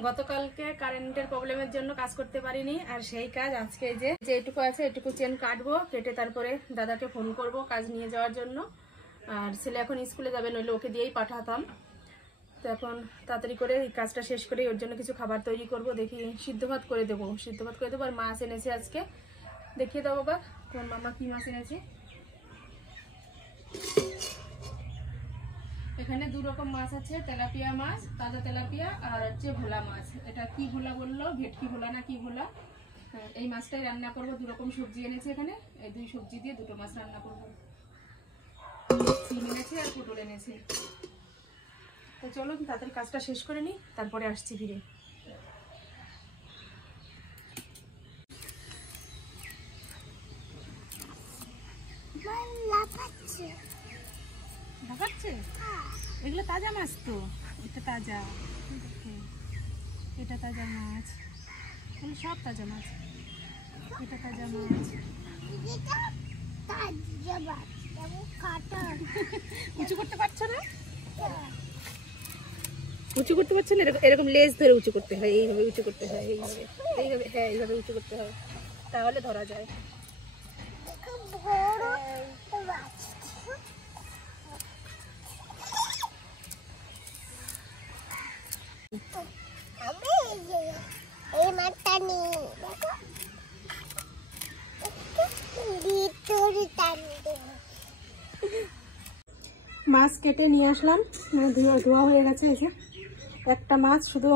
গতকালকে কারেন্টের প্রবলেমের জন্য কাজ করতে পারিনি, আর সেই কাজ আজকে যে এটুকু আছে এটুকু চেন কাটবো, কেটে তারপরে দাদাকে ফোন করব কাজ নিয়ে যাওয়ার জন্য। আর ছেলে এখন স্কুলে যাবে, নইলে ওকে দিয়েই পাঠাতাম। তো এখন তাড়াতাড়ি করে এই কাজটা শেষ করে ওর জন্য কিছু খাবার তৈরি করব। দেখি সিদ্ধ ভাত করে দেবো, আর মাছ এনেছে আজকে, দেখিয়ে দাও বাবা তোমার মামা কি মাছ এনেছে। এখানে দু রকম মাছ আছে, তেলাপিয়া মাছ, তাজা তেলাপিয়া, আর হচ্ছে ভোলা মাছ। এটা কি ভোলা বললো, ভেটকি ভোলা না কি ভোলা। এই মাছটাই রান্না করব। দু রকম সবজি এনেছে এখানে, এই দুই সবজি দিয়ে দুটো মাছ রান্না করব। সিম এনেছে আর পটল এনেছে। তো চলো তাড়াতাড়ি কাজটা শেষ করে নিই, তারপরে আসছি ফিরে। লাফাচ্ছে? এগুলো তাজা মাছ তো, এটা তাজা, এটা তাজা মাছ, এগুলো সব তাজা মাছ। এটা তাজা মাছ। উঁচু করতে পারছো না? উঁচু করতে পারছো না? এরকম লেজ ধরে উঁচু করতে হয়, এইভাবে উঁচু করতে হয়, এইভাবে এইভাবে, হ্যাঁ এইভাবে উঁচু করতে হয়, তাহলে ধরা যায়। মাছ কেটে নিয়ে আসলাম, ধোয়া হয়ে গেছে। এই যে একটা মাছ শুধু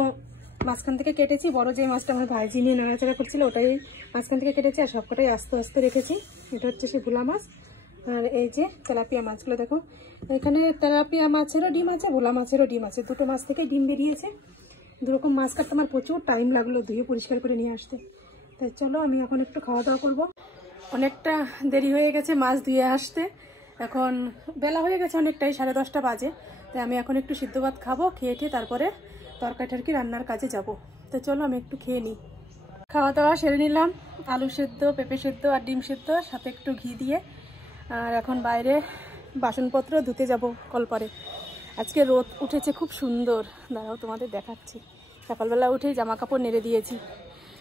মাঝখান থেকে কেটেছি, বড় যে মাছটা আমার ভাইজি নিয়ে নাড়াচাড়া করছিল ওটাই মাঝখান থেকে কেটেছি, আর সবকটাই আস্তে আস্তে রেখেছি। এটা হচ্ছে সে ভোলা মাছ। আর এই যে তেলাপিয়া মাছগুলো দেখো, এখানে তেলাপিয়া মাছেরও ডিম আছে, ভোলা মাছেরও ডিম আছে, দুটো মাছ থেকে ডিম বেরিয়েছে। দুরকম মাছ কাটতে আমার প্রচুর টাইম লাগলো ধুয়ে পরিষ্কার করে নিয়ে আসতে। তাই চলো আমি এখন একটু খাওয়া দাওয়া করবো। অনেকটা দেরি হয়ে গেছে মাছ ধুয়ে আসতে, এখন বেলা হয়ে গেছে অনেকটাই, 10:30 বাজে। তাই আমি এখন একটু সিদ্ধ ভাত খাবো, খেয়ে তারপরে তরকারি টরকি রান্নার কাজে যাব। তো চলো আমি একটু খেয়ে নিই। খাওয়া দাওয়া সেরে নিলাম, আলু সেদ্ধ, পেঁপে সেদ্ধ আর ডিম সেদ্ধ, সাথে একটু ঘি দিয়ে। আর এখন বাইরে বাসনপত্র ধুতে যাব কলপারে। আজকে রোদ উঠেছে খুব সুন্দর, দাঁড়াও তোমাদের দেখাচ্ছি। সকালবেলা উঠেই জামা কাপড় নেড়ে দিয়েছি,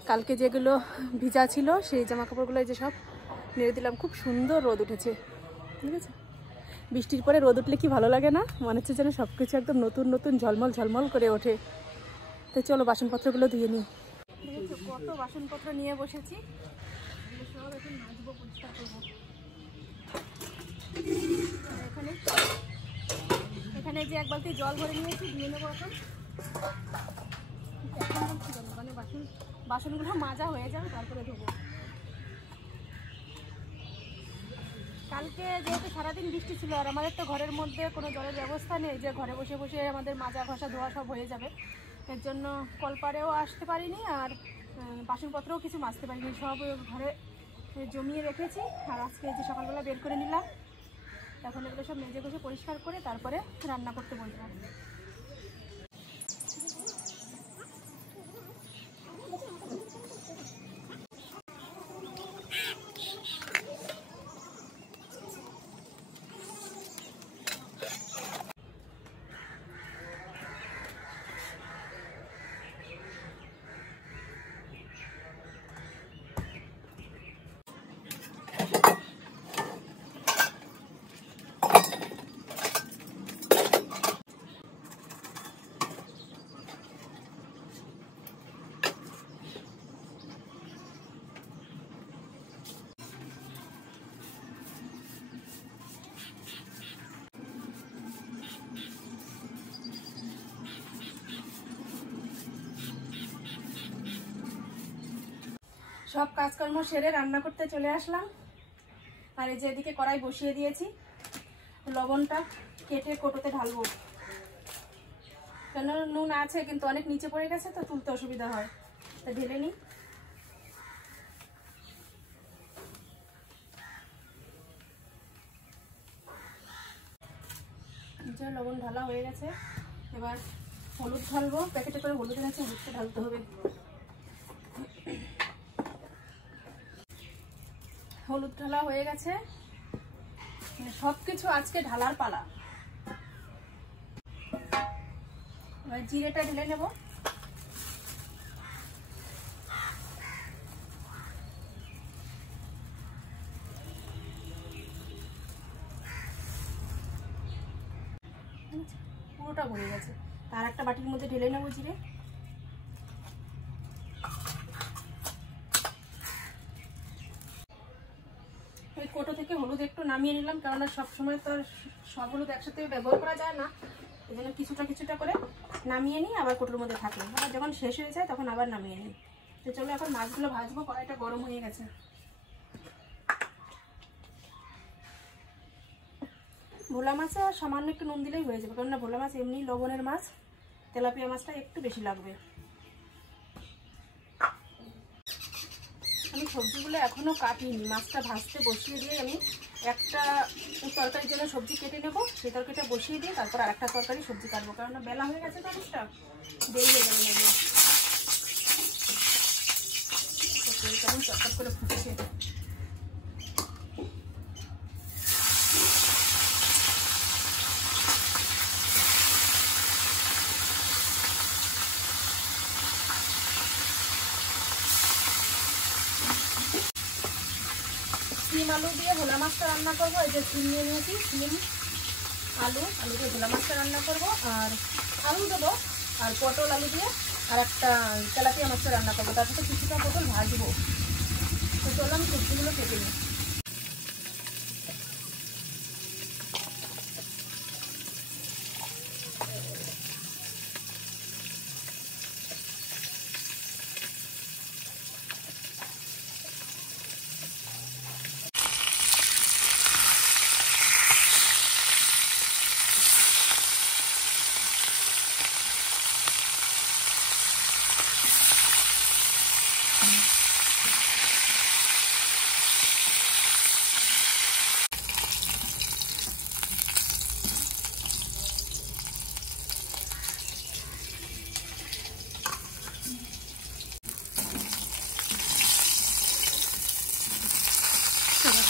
কালকে যেগুলো ভিজা ছিল সেই জামা কাপড়গুলো যে সব নেড়ে দিলাম। খুব সুন্দর রোদ উঠেছে, ঠিক আছে। বৃষ্টির পরে রোদ উঠলে কি ভালো লাগে না, মনে হচ্ছে যেন সব কিছু একদম নতুন নতুন ঝলমল ঝলমল করে ওঠে। তো চলো বাসনপত্রগুলো ধুয়ে নিই। কত বাসনপত্র নিয়ে বসেছি, সব এখন মাজবো, পরিষ্কার করবো। এখানে যে এক বালতি জল ভরে নিয়েছি, ধুয়ে নেবো এখন। মানে বাসনগুলো মাজা হয়ে যাবে তারপরে ধোবো। কালকে যেহেতু সারাদিন বৃষ্টি ছিল, আর আমাদের তো ঘরের মধ্যে কোনো জলের ব্যবস্থা নেই যে ঘরে বসে বসে আমাদের মাজা ঘষা ধোয়া সব হয়ে যাবে, এর জন্য কলপারেও আসতে পারিনি, আর বাসনপত্রও কিছু মাজতে পারিনি, সব ঘরে জমিয়ে রেখেছি। আর আজকে যে সকালবেলা বের করে নিলাম, এখন এগুলো সব মেজে ঘষে পরিষ্কার করে তারপরে রান্না করতে বললাম। সব কাজকর্ম সেরে রান্না করতে চলে আসলাম। আর এই যে এদিকে কড়াই বসিয়ে দিয়েছি, লবণটা কেটে কোটোতে ঢালবো, কেন নুন আছে কিন্তু অনেক নিচে পড়ে গেছে তো তুলতে অসুবিধা হয়, তা ঢেলে নিই। লবণ ঢালা হয়ে গেছে, এবার হলুদ ঢালবো, প্যাকেটে করে হলুদ এনেছে, হলুদটা ঢালতে হবে। হলুদ ঢালা হয়ে গেছে, সবকিছু আজকে ঢালার পালা। এবার জিরেটা ঢেলে নেব। আর একটা বাটির মধ্যে ঢেলে নেবো জিরে। ওই কোটো থেকে হলুদ একটু নামিয়ে নিলাম, কেননা সবসময় তো সব হলুদ একসাথে ব্যবহার করা যায় না, এই জন্য কিছুটা কিছুটা করে নামিয়ে নিই, আবার কোটোর মধ্যে থাকে, আবার যখন শেষ হয়ে যায় তখন আবার নামিয়ে নিই। তো চলো এখন মাছগুলো ভাজবো, কড়াইটা গরম হয়ে গেছে। ভোলা মাছে আর সামান্য একটু নুন দিলেই হয়ে যাবে, কেননা ভোলা মাছ এমনি লবণের মাছ, তেলাপিয়া মাছটা একটু বেশি লাগবে। আমি সবজিগুলো এখনও কাটিনি, মাছটা ভাজতে বসিয়ে দিয়ে আমি একটা তরকারির জন্য সবজি কেটে নেবো, সেই তরকারিটা বসিয়ে দিয়ে তারপর আর একটা তরকারি সবজি কাটবো, কারণ বেলা হয়ে গেছে তো অনেকটা দেরি হয়ে যাবে নেবো। কেমন চটপট করে ফুটছে। সিম আলু দিয়ে ভোলা মাছটা রান্না করবো। এই যে সিম নিয়ে নিয়েছি, সিম আলু দিয়ে ভোলা মাছটা রান্না করবো, আর আলু দেবো, আর পটল আলু দিয়ে আর একটা তেলাপিয়া মাছটা রান্না করবো, তার সাথে কিছুটা পটল ভাজবো। তো চলো আমি সবজিগুলো কেটে নিই।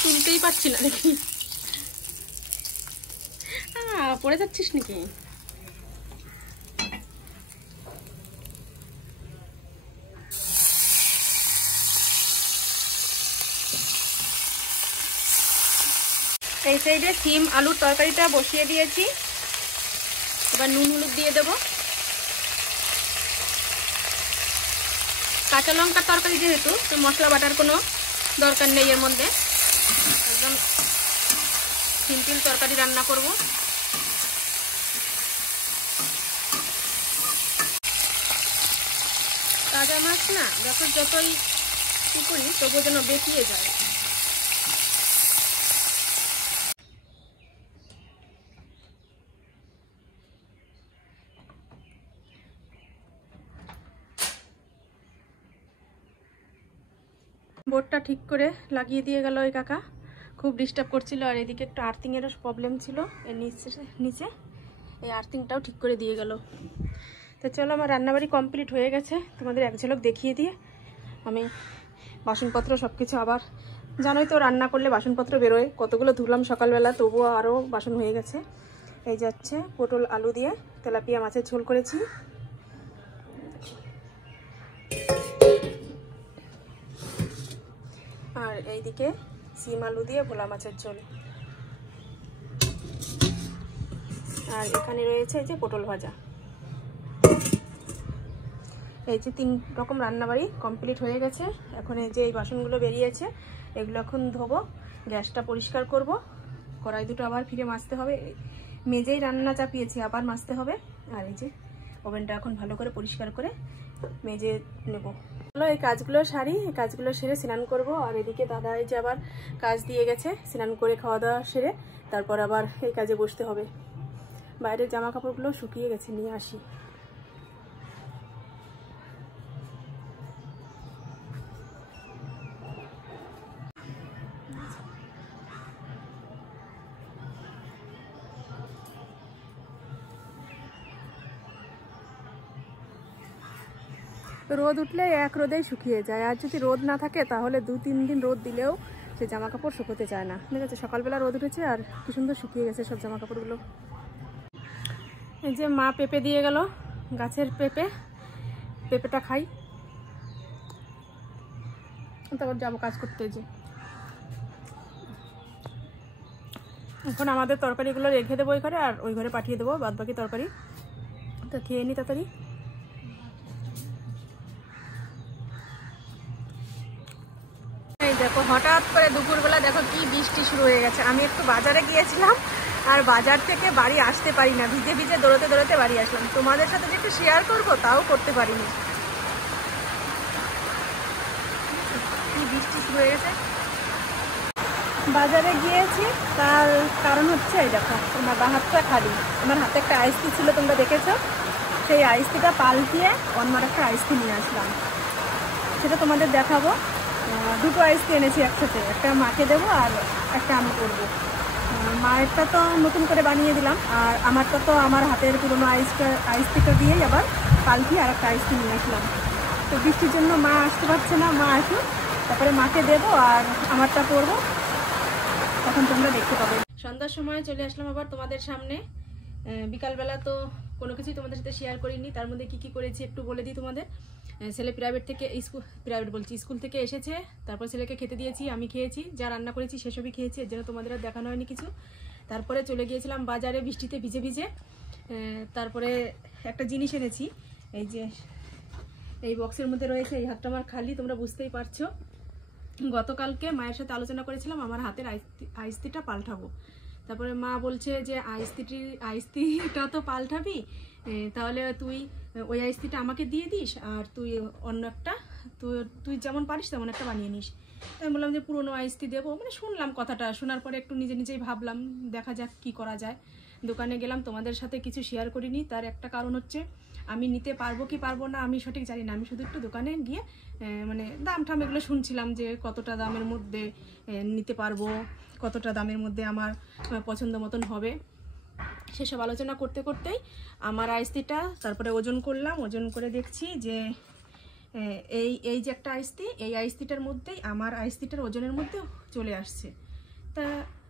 তুলতেই পারছি না দেখি, পড়ে যাচ্ছিস নাকি? এই সাইডে সিম আলুর তরকারিটা বসিয়ে দিয়েছি, এবার নুন হলুদ দিয়ে দেবো। কাঁচা লঙ্কার তরকারি যেহেতু, তো মশলা বাটার কোনো দরকার নেই, এর মধ্যে একদম সিম্পল তরকারি রান্না করব। তাজা মাছ না, যতই কি করি তবুও যেন বেঁকিয়ে যায়। বোর্ডটা ঠিক করে লাগিয়ে দিয়ে গেল ওই কাকা, খুব ডিস্টার্ব করছিল, আর এদিকে একটু আর্থিংয়েরও প্রবলেম ছিল, এর নিচে এই আর্থিংটাও ঠিক করে দিয়ে গেল। তো চলো আমার রান্নাবাড়ি কমপ্লিট হয়ে গেছে, তোমাদের এক ঝলক দেখিয়ে দিয়ে আমি বাসনপত্র সব কিছু, আবার জানোই তো রান্না করলে বাসনপত্র বেরোয়, কতগুলো ধুলাম সকালবেলা, তবুও আরও বাসন হয়ে গেছে। এই যাচ্ছে পটল আলু দিয়ে তেলাপিয়া মাছের ঝোল করেছি, আর এইদিকে সিম আলু দিয়ে ভোলা মাছের ঝোল, আর এখানে রয়েছে এই যে পটল ভাজা। এই যে 3 রকম রান্নাবাড়ি কমপ্লিট হয়ে গেছে। এখন এই যে এই বাসনগুলো বেরিয়েছে, এগুলো এখন ধোবো, গ্যাসটা পরিষ্কার করব, কড়াই দুটো আবার ফিরে মাজতে হবে, মেজেই রান্না চাপিয়েছি আবার মাজতে হবে, আর এই যে ওভেনটা এখন ভালো করে পরিষ্কার করে মেজে নেব। চলো এই কাজগুলো সারি, এই কাজগুলো সেরে স্নান করব, আর এদিকে দাদা এই যে আবার কাজ দিয়ে গেছে, স্নান করে খাওয়া দাওয়া সেরে তারপর আবার এই কাজে বসতে হবে। বাইরের জামা কাপড়গুলো শুকিয়ে গেছে, নিয়ে আসি। রোদ উঠলে এক রোদেই শুকিয়ে যায়, আর যদি রোদ না থাকে তাহলে 2-3 দিন রোদ দিলেও সে জামা কাপড় শুকোতে চায় না। ঠিক আছে, সকালবেলা রোদ উঠেছে আর কি সুন্দর শুকিয়ে গেছে সব জামা কাপড়গুলো। এই যে মা পেঁপে দিয়ে গেল, গাছের পেঁপেটা খাই, তারপর যাবো কাজ করতে। যে এখন আমাদের তরকারিগুলো রেখে দেবো ওই ঘরে, আর ওই ঘরে পাঠিয়ে দেবো বাদবাকি তরকারি তো খেয়ে নি তাড়াতাড়ি। এই দেখো হঠাৎ করে দুপুরবেলা দেখো কি বৃষ্টি শুরু হয়ে গেছে। আমি একটু বাজারে গিয়েছিলাম আর বাজার থেকে বাড়ি আসতে পারি না, ভিজে ভিজে দৌড়তে দৌড়তে বাড়ি আসলাম। তোমাদের সাথে যে একটু শেয়ার করবো তাও করতে পারিনি, কি বৃষ্টি শুরু হয়ে গেছে। বাজারে গিয়েছি তার কারণ হচ্ছে এই দেখো আমার বাঁ হাতটা খালি। আমার হাতে একটা আইসটি ছিল তোমরা দেখেছো, সেই আইসটিটা পাল্টিয়ে অন্য একটা আইসটি নিয়ে আসলাম, সেটা তোমাদের দেখাবো। দুটো আইসটি এনেছি একসাথে, একটা মাকে দেবো আর একটা আমি করবো। মায়েরটা তো নতুন করে বানিয়ে দিলাম, আর আমারটা তো আমার হাতের পুরোনো আইসটিটা দিয়েই আবার পাল্টিয়ে আর একটা আইসটি নিয়ে আসলাম। তো বৃষ্টির জন্য মা আসতে পারছে না, মা আসুক তারপরে মাকে দেবো আর আমারটা করবো, তখন তোমরা দেখতে পাবে। সন্ধ্যার সময় চলে আসলাম আবার তোমাদের সামনে। বিকালবেলা তো কোনো কিছুই তোমাদের সাথে শেয়ার করিনি, তার মধ্যে কি কি করেছি একটু বলে দিই তোমাদের। ছেলে স্কুল থেকে এসেছে, তারপর ছেলেকে খেতে দিয়েছি, আমি খেয়েছি, যা রান্না করেছি সেসবই খেয়েছি, এর জন্য তোমাদের আর দেখানো হয়নি কিছু। তারপরে চলে গিয়েছিলাম বাজারে বৃষ্টিতে ভিজে ভিজে। তারপরে একটা জিনিস এনেছি, এই যে এই বক্সের মধ্যে রয়েছে, এই হাতটা আমার খালি, তোমরা বুঝতেই পারছো। গতকালকে মায়ের সাথে আলোচনা করেছিলাম আমার হাতের আইস্তিটা পাল্টাবো। তারপরে মা বলছে যে আইস্তিটা তো পাল্টাবি, তাহলে তুই ওই আইস্তিটা আমাকে দিয়ে দিস আর তুই অন্য একটা তুই যেমন পারিস তেমন একটা বানিয়ে নিস। আমি বললাম যে পুরোনো আইস্তি দেবো, মানে শুনলাম কথাটা, শোনার পরে একটু নিজেই ভাবলাম দেখা যাক কি করা যায়। দোকানে গেলাম, তোমাদের সাথে কিছু শেয়ার করিনি, তার একটা কারণ হচ্ছে আমি নিতে পারবো কি পারবো না আমি সঠিক জানি না। আমি শুধু একটু দোকানে গিয়ে মানে দাম ঠাম এগুলো শুনছিলাম যে কতটা দামের মধ্যে নিতে পারবো, কতটা দামের মধ্যে আমার পছন্দ মতন হবে। সেসব আলোচনা করতে করতেই আমার আইস্তিটা তারপরে ওজন করলাম, ওজন করে দেখছি যে এই যে একটা আইস্তি, এই আইস্তিটার মধ্যেই আমার আইস্তিটার ওজনের মধ্যে চলে আসছে। তা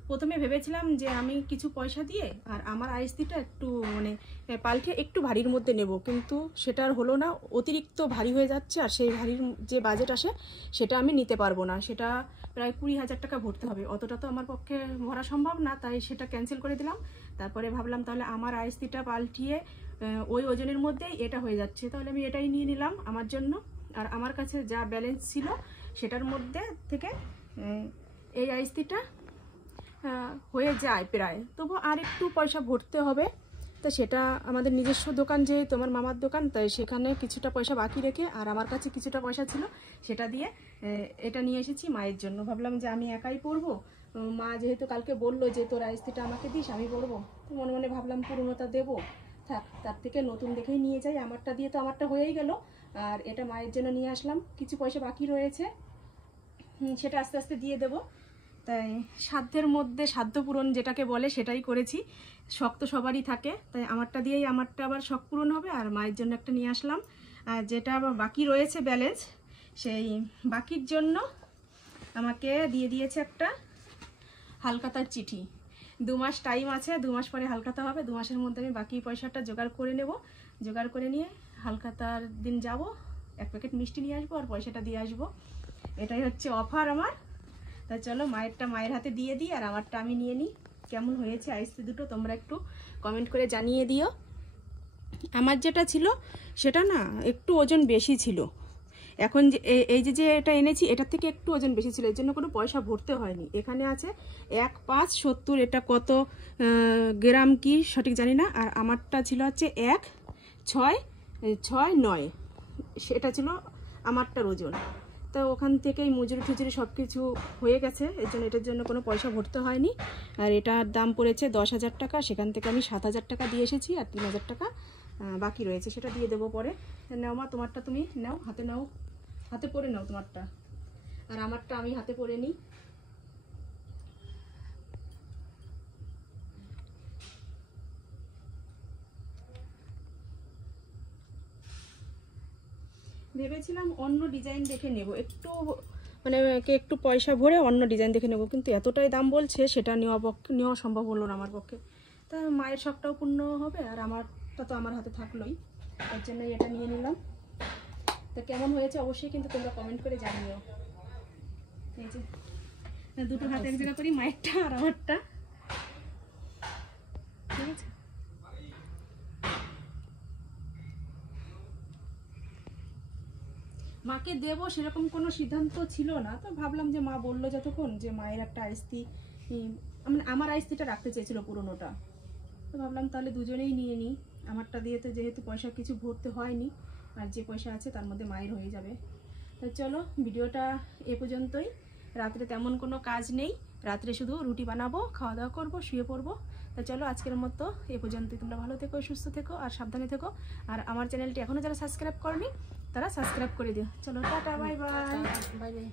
প্রথমে ভেবেছিলাম যে আমি কিছু পয়সা দিয়ে আর আমার আইস্তিটা একটু মানে পাল্টে একটু ভারীর মধ্যে নেব, কিন্তু সেটা আর হলো না, অতিরিক্ত ভারী হয়ে যাচ্ছে। আর সেই ভারীর যে বাজেট আসে সেটা আমি নিতে পারবো না, সেটা প্রায় 20,000 টাকা ভরতে হবে, অতটা তো আমার পক্ষে ভরা সম্ভব না, তাই সেটা ক্যান্সেল করে দিলাম। তারপরে ভাবলাম তাহলে আমার আইস্তিটা পাল্টিয়ে ওই ওজনের মধ্যেই এটা হয়ে যাচ্ছে, তাহলে আমি এটাই নিয়ে নিলাম আমার জন্য। আর আমার কাছে যা ব্যালেন্স ছিল সেটার মধ্যে থেকে এই আইস্তিটা হয়ে যায় প্রায়, তবু আর একটু পয়সা ভরতে হবে। তো সেটা আমাদের নিজস্ব দোকান, যে তোমার মামার দোকান, তাই সেখানে কিছুটা পয়সা বাকি রেখে আর আমার কাছে কিছুটা পয়সা ছিল সেটা দিয়ে এটা নিয়ে এসেছি মায়ের জন্য। ভাবলাম যে আমি একাই পরবো, মা যেহেতু কালকে বললো যে তোর আইস্তিটা আমাকে দিস আমি পরবো, তো মনে মনে ভাবলাম পুরোনোটা দেবো, থাক তার থেকে নতুন দেখেই নিয়ে যাই। আমারটা দিয়ে তো আমারটা হয়েই গেল, আর এটা মায়ের জন্য নিয়ে আসলাম। কিছু পয়সা বাকি রয়েছে, সেটা আস্তে আস্তে দিয়ে দেবো। তাই সাধ্যের মধ্যে সাধ্য পূরণ যেটাকে বলে সেটাই করেছি। শখ তো সবারই থাকে, তাই আমারটা দিয়েই আমারটা আবার শখ পূরণ হবে, আর মায়ের জন্য একটা নিয়ে আসলাম। আর যেটা আবার বাকি রয়েছে ব্যালেন্স, সেই বাকির জন্য আমাকে দিয়ে দিয়েছে একটা হালখাতার চিঠি। 2 মাস টাইম আছে, 2 মাস পরে হালখাতা হবে, 2 মাসের মধ্যে আমি বাকি পয়সাটা জোগাড় করে নেব। জোগাড় করে নিয়ে হালখাতার দিন যাব, 1 প্যাকেট মিষ্টি নিয়ে আসবো আর পয়সাটা দিয়ে আসবো। এটাই হচ্ছে অফার আমার। তা চলো মায়েরটা মায়ের হাতে দিয়ে দিই আর আমারটা আমি নিয়ে নিই। কেমন হয়েছে আইস্তি দুটো তোমরা একটু কমেন্ট করে জানিয়ে দিও। আমার যেটা ছিল সেটা না একটু ওজন বেশি ছিল, এখন যে এই যে এটা এনেছি এটার থেকে একটু ওজন বেশি ছিল, এর জন্য কোনো পয়সা ভরতে হয়নি। এখানে আছে 1,570, এটা কত গ্রাম কি সঠিক জানি না। আর আমারটা ছিল হচ্ছে 1,669, সেটা ছিল আমারটার ওজন। তো ওখান থেকেই মজুরি টুজুরি সব কিছু হয়ে গেছে, এর জন্য এটার জন্য কোনো পয়সা ভরতে হয়নি। আর এটার দাম পড়েছে 10,000 টাকা, সেখান থেকে আমি 7,000 টাকা দিয়ে এসেছি, আর 3,000 টাকা বাকি রয়েছে, সেটা দিয়ে দেবো পরে। নাও মা তোমারটা তুমি নাও, হাতে নাও, হাতে পরে নাও তোমারটা, আর আমারটা আমি হাতে পরে নিই। ভেবেছিলাম অন্য ডিজাইন দেখে নেব, একটু মানে একটু পয়সা ভরে অন্য ডিজাইন দেখে নেব, কিন্তু এতটাই দাম বলছে সেটা নেওয়া সম্ভব হলো না আমার পক্ষে। তা মায়ের শখটাও পূর্ণ হবে আর আমারটা তো আমার হাতে থাকলোই, তার জন্য এটা নিয়ে নিলাম। তো কেমন হয়েছে অবশ্যই কিন্তু তোমরা কমেন্ট করে জানিও। এই যে দুটো হাতে এক জায়গা করি, মায়েরটা আর আমারটা, ঠিক আছে। মাকে দেবো সেরকম কোনো সিদ্ধান্ত ছিল না, তো ভাবলাম যে মা বললো যতক্ষণ যে মায়ের একটা আইস্তি, আমার আইস্তিটা রাখতে চেয়েছিল পুরোনোটা, তো ভাবলাম তাহলে দুজনেই নিয়ে নিই। আমারটা দিয়ে তো যেহেতু পয়সা কিছু ভরতে হয়নি, আর যে পয়সা আছে তার মধ্যে মায়ের হয়ে যাবে। তো চলো ভিডিওটা এ পর্যন্তই। রাত্রে তেমন কোনো কাজ নেই, রাত্রে শুধু রুটি বানাবো, খাওয়া দাওয়া করবো, শুয়ে পড়বো। তো চলো আজকের মতো এ পর্যন্তই। তোমরা ভালো থেকো, সুস্থ থেকো আর সাবধানে থেকো। আর আমার চ্যানেলটি এখনও যারা সাবস্ক্রাইব করনি তারা সাবস্ক্রাইব করে দিও। চলো tata, bye bye. Bye bye.